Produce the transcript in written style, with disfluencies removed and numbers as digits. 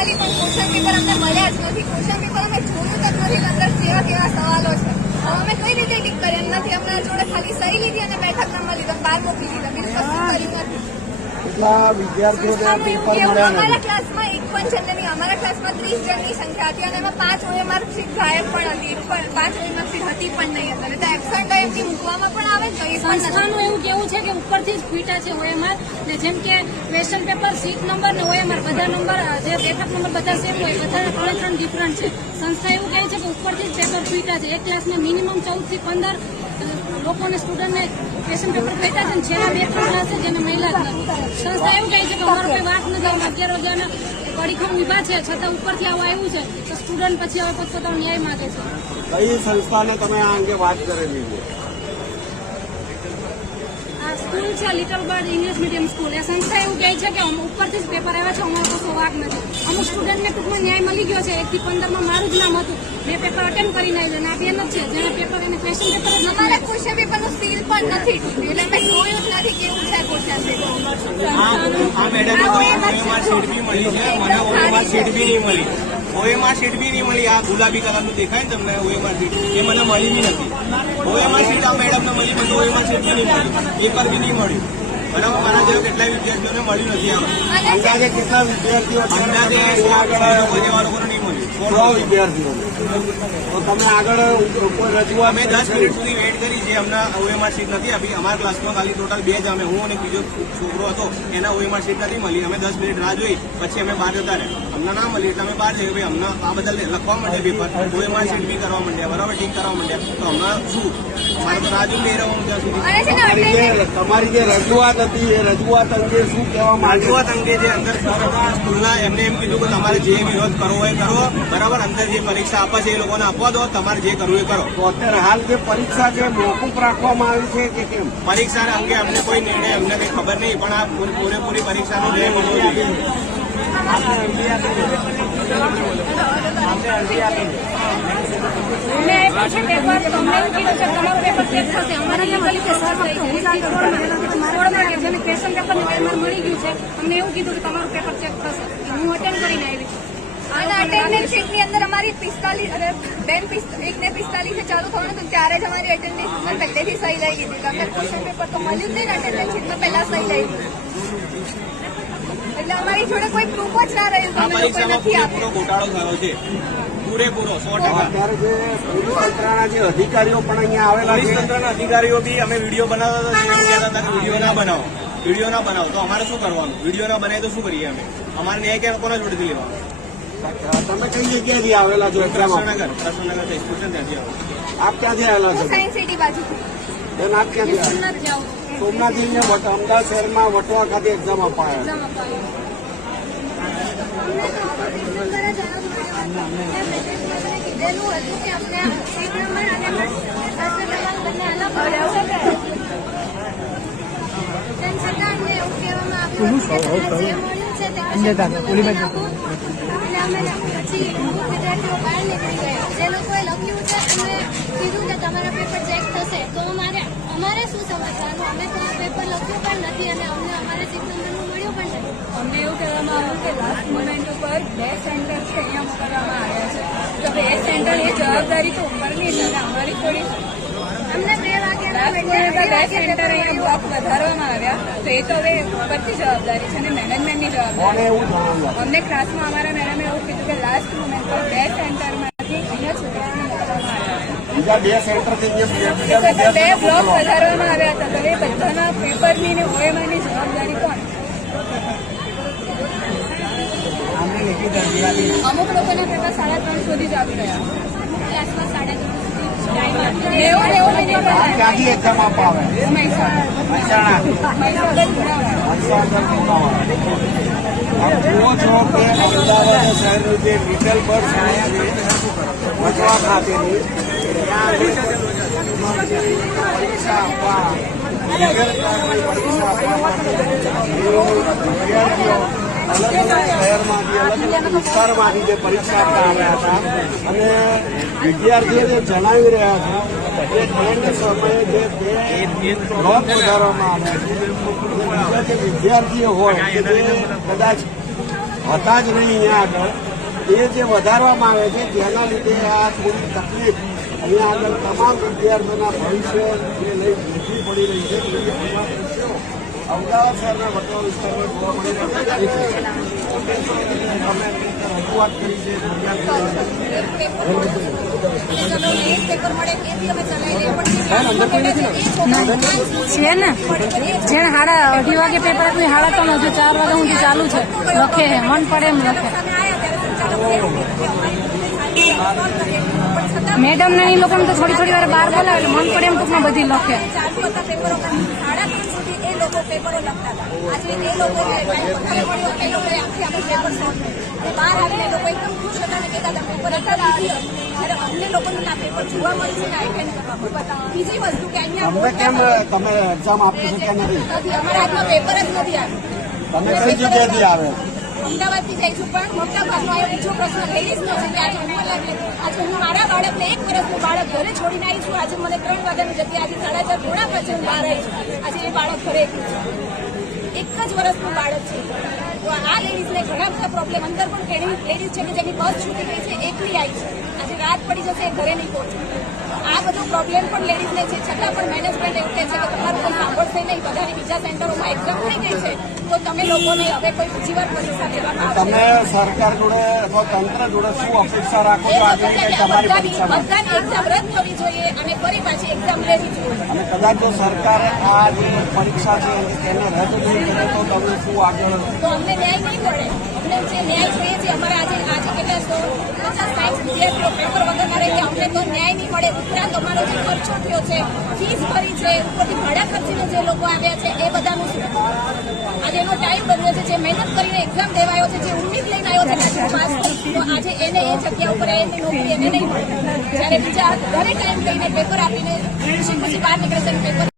મળી પણ question paper અમને મળ્યા જ નથી. ક્વેશ્ચન પેપર અમે જોયું જ નથી અંદર કેવા કેવા સવાલો છે. અમે કઈ રીતે ટીક કરી નથી. અમારા જોડે ખાલી સહી લીધી અને બેઠક નંબર લીધો, બહાર મોકલી દીધા, બીજું કશું કર્યું નથી. અમારા ક્લાસમાં એક પણ જણ નહીં. અમારા ક્લાસમાં 30 જણની સંખ્યા હતી અને એમાં 5 OMR સીટ ગાયબ પણ હતી. 5 OMR સીટ હતી પણ નહીં અંદર. એટલે એબસન્ટ એમથી મૂકવામાં પણ આવે તો સંસ્થાનું એવું કેવું છે કે ઉપરથી જ ફીટા છે OMR ને, જેમ કે ક્વેશ્ચન પેપર સીટ નંબર ને OMR બધા નંબર જે બેઠક નંબર બધા સેમ હોય, બધા 3 ડિફરન્ટ છે. સંસ્થા એવું કહે છે કે ઉપરથી જ પેપર ફીટા છે. એક ક્લાસમાં મિનિમમ 14 થી 15 લોકોને સ્ટુડન્ટને ક્વેશ્ચન પેપર ફેટા છે. છેલ્લા 2-3 ક્લાસ છે જેને મહિલા જ નથી. સંસ્થા એવું કહે છે કે અમારો કોઈ વાત નથી, 11 વાગ્યાના અડીખમ વિભાગ છે છતાં ઉપરથી આવું આવ્યું છે તો સ્ટુડન્ટ પછી હવે પોતપોતાનો ન્યાય માંગે છે. કઈ સંસ્થાને તમે આ અંગે વાત કરેલી છે? આ સ્કૂલ છે Little Bird English medium school. એ સંસ્થા એવું કહે છે કે ઉપરથી જ પેપર આવ્યા છે, અમારો કશો વાક નથી. અમુક સ્ટુડન્ટને ટૂંકમાં ન્યાય મળી ગયો છે. 1 થી 15 મારું જ નામ હતું. મેં પેપર અટેન્ડ કરીને આવી અને આ બેન જ છે જેને પેપર એને ક્વેશ્ચન પેપર જ અમારા ક્વેશ્ચન પેપરનું સીલ પણ નથી તૂટ્યું. એટલે અમે જોયું જ નથી કેવું છે ક્વેશ્ચન પેપર. OMR સીટ બી નહીં મળી. આ ગુલાબી કલરનું દેખાય ને તમને OMR સીટ, એ મને મળી બી નથી. OMR સીટ આ મેડમને મળી પણ OMR સીટ બી નહીં મળી, પેપર બી નહીં મળ્યું. બરાબર, મારા જેવા કેટલાય વિદ્યાર્થીઓને મળ્યું નથી. અંદાજે કેટલા વિદ્યાર્થીઓ? અંદાજે 100 જેવા લોકોને નહીં મળ્યું. 100 વિદ્યાર્થીઓ. તો તમે આગળ રજૂઆત અમે 10 મિનિટ સુધી વેઇટ કરી. જે અમને OMR સીટ નથી આપી. અમારા ક્લાસમાં ખાલી ટોટલ 2 જ અમે, હું અને બીજો છોકરો હતો, એના OMR સીટ નથી મળી. અમે 10 મિનિટ રાહ જોઈ, પછી અમે બહાર જતા રહ્યા. અમને ના મળી એટલે અમે બહાર જઈએ. ભાઈ અમને આ બદલ લખવા માંડ્યા પેપર, OMR સીટ બી કરવા માંડ્યા, બરાબર, ટીક કરવા માંડ્યા. તો અમને શું, અમારે તો રાહ જોઈ બે રહેવાનું ત્યાં સુધી. તમારી જે રજૂઆત હતી એ રજૂઆત અંગે શું કહેવા માંગે? રજૂઆત અંગે જે અંદર સ્કૂલના એમને એમ કીધું કે તમારે જે વિરોધ કરવો હોય કરો, બરાબર, અંદર જે પરીક્ષા આપે છે એ લોકોને આપવા દો, તમારે જે કરવું એ કરો. તો અત્યારે હાલ જે પરીક્ષા છે મોકૂફ રાખવામાં આવી છે કે કેમ? પરીક્ષા અંગે અમને કોઈ નિર્ણય અમને કઈ ખબર નહીં, પણ આ પૂરેપૂરી પરીક્ષાનો નિર્ણય મળવો જોઈએ. મળી ગયું છે. અમને એવું કીધું કે તમારું પેપર ચેક થશે. હું અટેન્ડ કરીને આવી છું. અને અટેન્ડન્સ શીટની અંદર અમારી 45 અને બેન 1 ને 45 ચાલુ થવાનું હતું ત્યારે જ અમારી અટેન્ડન્સ પહેલેથી સહી લઈ લીધી. અગર ક્વેશ્ચન પેપર તો મળ્યું જ નહીં ને, અટેન્ડન્સ શીટમાં પહેલા સહી લઈ લીધી. એટલે અમારી જોડે કોઈ પ્રૂફ જ ના રહ્યું. આ પરીક્ષામાં પૂરેપૂરો ઘોટાળો થયો છે, પૂરેપૂરો 100%. અત્યારે જે પોલીસ તંત્રના જે અધિકારીઓ પણ અહીંયા આવેલા પોલીસ છે, તંત્રના અધિકારીઓ બી અમે વિડીયો બનાવતા હતા, એવું કહેતા હતા કે વિડીયો ના બનાવો, વિડીયો ના બનાવો. તો અમારે શું કરવાનું? વિડીયો ના બનાવીએ તો શું કરીએ અમે? અમારે ન્યાય ક્યાં કોના જોડેથી લેવાનો? તમે કઈ જગ્યાથી આવેલા છો? કૃષ્ણનગર સ્ટેશન ત્યાંથી આવો. આપ ક્યાંથી આવેલા છો? સાયન્સ સિટી બાજુથી. બેન આપ ક્યાંથી આવેલા? સોમનાથથી અહીંયા અમદાવાદ શહેરમાં વટવા ખાતે એક્ઝામ આપવા આવ્યા. કીધેલું હતું કે અમને સીટ નંબર અને બંને અલગ તેમ છતાં અમને એવું કહેવામાં આવ્યું હતું કે જે મળ્યું છે તે અને અમે પછી વિદ્યાર્થીઓ બહાર નીકળી ગયા. જે લોકોએ લખ્યું છે એમને કીધું કે તમારા પેપર ચેક થશે. તો અમારે શું સમજવાનું? અમે તો આ પેપર લખ્યું પણ નથી અને અમને અમારે સીટ નંબરનું મળ્યું પણ નથી. અમને એવું કહેવામાં આવ્યું કે લાસ્ટ મોમેન્ટ ઉપર 2 સેન્ટર છે અહીંયા મોકલવામાં આવ્યા છે. તો 2 સેન્ટર એ જવાબદારી તો ઉપરની છે અને અમારી થોડી. અમને 2 વાગ્યાના 2 સેન્ટર અહીંયા બ્લોક વધારવામાં આવ્યા તો એ તો હવે ઉપરથી જવાબદારી છે અને મેનેજમેન્ટની જવાબદારી. અમને ક્લાસમાં અમારા મેડમે એવું કીધું કે લાસ્ટ મોમેન્ટ પર 2 સેન્ટરમાંથી અહીંયા છોકરાઓને મોકલવામાં આવ્યા. બીજા 2 સેન્ટરથી બીજા 2 બ્લોક વધારવામાં આવ્યા હતા. તો એ બધાના પેપરની ને OMRની જવાબદારી કોણ? અમુક લોકોના પેપર 3:30 સુધી જ આવી ગયા. ક્લાસમાં 3:30 ક્યાંથી એક્ઝામ આપવા આવે? મહેસાણા. આપ જુઓ છો કે અમદાવાદ શહેરનું જે લિટલ બર્ડ સ્કૂલ છે વચવા ખાતેની, ત્યાં પરીક્ષા આપવા પરીક્ષા આપવા વિદ્યાર્થીઓ અલગ અલગ શહેરમાંથી અલગ અલગ વિસ્તારમાંથી જે પરીક્ષા આપવા આવ્યા હતા અને વિદ્યાર્થીઓ જે જણાવી રહ્યા છે કે એન્ડ સમયે જે બ્લોક વધારવામાં આવ્યા છે, જે વિદ્યાર્થીઓ હોય કે જે કદાચ હતા જ નહીં અહીંયા આગળ, એ જે વધારવામાં આવે છે જેના લીધે આ થોડી તકલીફ અહીંયા આગળ તમામ વિદ્યાર્થીઓના ભવિષ્યને લઈ વેઠવી પડી રહી છે. અમદાવાદ શહેરના વટવા વિસ્તારમાં જોવા મળી રહ્યા છે. અમે રજૂઆત કરી છે છે ને જેને 2:30 વાગે પેપર આપ્યું 3:30 હજુ 4 વાગ્યા સુધી ચાલુ છે. લખે છે મન પડે એમ લખે. મેડમ ને એ લોકોને તો થોડી વાર બહાર બોલાવે એટલે મન પડે એમ ટૂંકમાં બધી લખે. પેપરો લખતા હતા. આજે એ લોકો બહાર આવીને લોકો એકદમ ખુશ હતા અને કહેતા હતા પેપર એટલા ઈઝી હતું. જ્યારે અમને લોકોનું આ પેપર જોવા મળશે ને એટેન્ડ કરવા. બીજી વસ્તુ કે તમને કેમ અહીંયા તમે એક્ઝામ આપી શક્યા નથી? અમારા હાથમાં પેપર જ નથી આવ્યું. તમે કઈ જગ્યાએથી આવે? અમદાવાદથી જાય છું, પણ મોટા ભાગનો આ બીજો પ્રશ્ન લેડીઝનો છે કે આજે હું મારા બાળકને 1 વર્ષનું બાળક ઘરે છોડીને આવી છું. આજે મને 3 વાગ્યાની જગ્યાએ આજે 4:30 થોડા પછી હું બહાર આવી છું. આજે એ બાળક ઘરે એકલું છે. 1 જ વર્ષનું બાળક છે. તો આ લેડીઝને ઘણા બધા પ્રોબ્લેમ. અંદર પણ ઘણી લેડીઝ છે કે જેની બસ છૂટી ગઈ છે, એકલી આવી છે. આજે રાત પડી જશે, એ ઘરે નહીં પહોંચે. આ બધો પ્રોબ્લેમ પણ લેડીઝને છે. છતાં પણ મેનેજમેન્ટ એવું કહે છે કે તમારું કોઈ સાંભળશે નહીં. બધાની બીજા સેન્ટરોમાં એક્ઝામ થઈ ગઈ છે, તો તમે લોકોને હવે કોઈ બીજી વાર પરીક્ષા દેવામાં આવશે. તમે સરકાર જોડે અથવા તંત્ર જોડે શું અપેક્ષા રાખો છો આજે કે તમારી પરીક્ષામાં? બધાની એક્ઝામ રદ થવી જોઈએ અને ફરી પાછી એક્ઝામ લેવી જોઈએ. અને કદાચ જો સરકારે આ જે પરીક્ષા છે તેને રદ નહીં કરે તો તમે શું આગળ? તો અમને ન્યાય નહીં મળે. અમને જે ન્યાય જોઈએ છે, અમારે આજે કેટલા 150-60 વિદ્યાર્થીઓ પેપર વગરના રહી ગયા. અમને તો ન્યાય નહીં મળે. ઉપરાંત અમારો જે ખર્ચો થયો છે, ફીસ ભરી છે, ઉપરથી ભાડા ખર્ચીને જે લોકો આવ્યા છે, એ બધાનું શું? આજે એનો ટાઈમ બન્યો છે. જે મહેનત કરીને એક્ઝામ દેવાયો છે, જે ઉમ્મીદ લઈને આવ્યો છે કે પાસ કરીશ, તો આજે એને એ જગ્યા ઉપર એની નોકરી એને નહીં મળે. જ્યારે બીજા ઘરે ટાઈમ લઈને પેપર આપીને પછી બહાર નીકળે છે પેપર